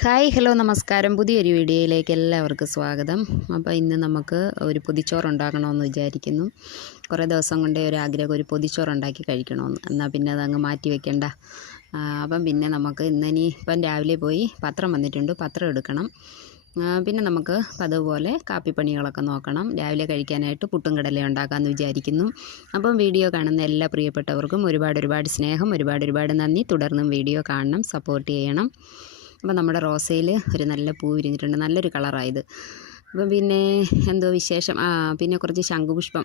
Hi hello നമസ്കാരം. പുതിയൊരു വീഡിയോയിലേക്ക് എല്ലാവർക്കും സ്വാഗതം. അപ്പോൾ ഇന്ന് നമുക്ക് ഒരു പൊതിച്ചോറ് ഉണ്ടാക്കണമെന്ന് വിചാരിക്കുന്നു. കുറേ ദിവസം കൊണ്ടേ ഒരു ആഗ്രഹം, ഒരു പൊതിച്ചോറ് ഉണ്ടാക്കി കഴിക്കണമെന്ന്. എന്നാൽ പിന്നെ അതങ്ങ് മാറ്റി വെക്കണ്ട. അപ്പം പിന്നെ നമുക്ക് ഇപ്പം രാവിലെ പോയി പത്രം വന്നിട്ടുണ്ട്, പത്രം എടുക്കണം. പിന്നെ നമുക്ക് അതുപോലെ കാപ്പിപ്പണികളൊക്കെ നോക്കണം. രാവിലെ കഴിക്കാനായിട്ട് പുട്ടും കടലയും ഉണ്ടാക്കാമെന്ന് വിചാരിക്കുന്നു. അപ്പം വീഡിയോ കാണുന്ന എല്ലാ പ്രിയപ്പെട്ടവർക്കും ഒരുപാട് സ്നേഹം, ഒരുപാട് നന്ദി. തുടർന്നും വീഡിയോ കാണണം, സപ്പോർട്ട് ചെയ്യണം. അപ്പോൾ നമ്മുടെ റോസയിൽ ഒരു നല്ല പൂ വിരിഞ്ഞിട്ടുണ്ട്, നല്ലൊരു കളറായത്. അപ്പം പിന്നെ എന്തോ വിശേഷം, പിന്നെ കുറച്ച് ശംഖുപുഷ്പം.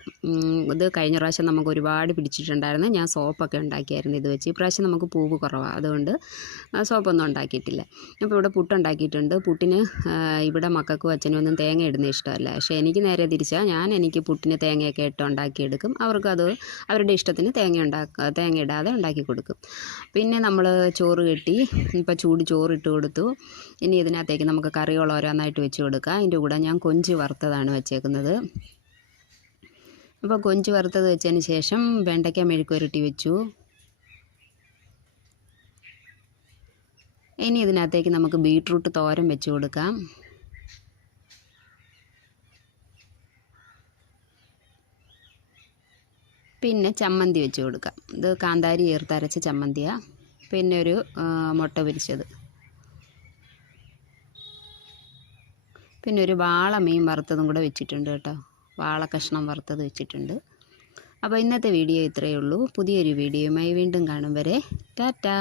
ഇത് കഴിഞ്ഞ പ്രാവശ്യം നമുക്ക് ഒരുപാട് പിടിച്ചിട്ടുണ്ടായിരുന്നു. ഞാൻ സോപ്പൊക്കെ ഉണ്ടാക്കിയായിരുന്നു ഇത് വെച്ച്. ഇപ്രാവശ്യം നമുക്ക് പൂവ് കുറവാണ്, അതുകൊണ്ട് സോപ്പൊന്നും ഉണ്ടാക്കിയിട്ടില്ല. അപ്പോൾ ഇവിടെ പുട്ടുണ്ടാക്കിയിട്ടുണ്ട്. പുട്ടിന് ഇവിടെ മക്കൾക്കും അച്ഛനും ഒന്നും തേങ്ങ ഇടുന്ന ഇഷ്ടമല്ല. പക്ഷേ എനിക്ക് നേരെ തിരിച്ചാൽ എനിക്ക് പുട്ടിന് തേങ്ങയൊക്കെ ഇട്ട് ഉണ്ടാക്കിയെടുക്കും. അവർക്കത് അവരുടെ ഇഷ്ടത്തിന് തേങ്ങ ഇടാതെ ഉണ്ടാക്കി കൊടുക്കും. പിന്നെ നമ്മൾ ചോറ് കെട്ടി, ഇപ്പോൾ ചൂട് ചോറിട്ട് കൊടുത്തു. ഇനി ഇതിനകത്തേക്ക് നമുക്ക് കറികൾ ഓരോന്നായിട്ട് വെച്ച് കൊടുക്കാം. അതിൻ്റെ കൂടെ ഞാൻ കൊഞ്ച് വറുത്തതാണ് വെച്ചേക്കുന്നത്. അപ്പോൾ കൊഞ്ച് വറുത്തത് വെച്ചതിന് ശേഷം വെണ്ടയ്ക്ക മെഴുക്കുവരട്ടി വെച്ചു. ഇനി ഇതിനകത്തേക്ക് നമുക്ക് ബീട്രൂട്ട് തോരൻ വെച്ച് കൊടുക്കാം. പിന്നെ ചമ്മന്തി വെച്ച് കൊടുക്കാം. ഇത് കാന്താരി ചേർത്തരച്ച ചമ്മന്തിയാണ്. പിന്നെ ഒരു മുട്ട പൊരിച്ചത്, പിന്നെ ഒരു വാള മീൻ വറുത്തതും കൂടെ വെച്ചിട്ടുണ്ട് കേട്ടോ. വാള കഷ്ണം വറുത്തത് വെച്ചിട്ടുണ്ട്. അപ്പോൾ ഇന്നത്തെ വീഡിയോ ഇത്രയേ ഉള്ളൂ. പുതിയൊരു വീഡിയോയുമായി വീണ്ടും കാണും വരെ ടാറ്റാ.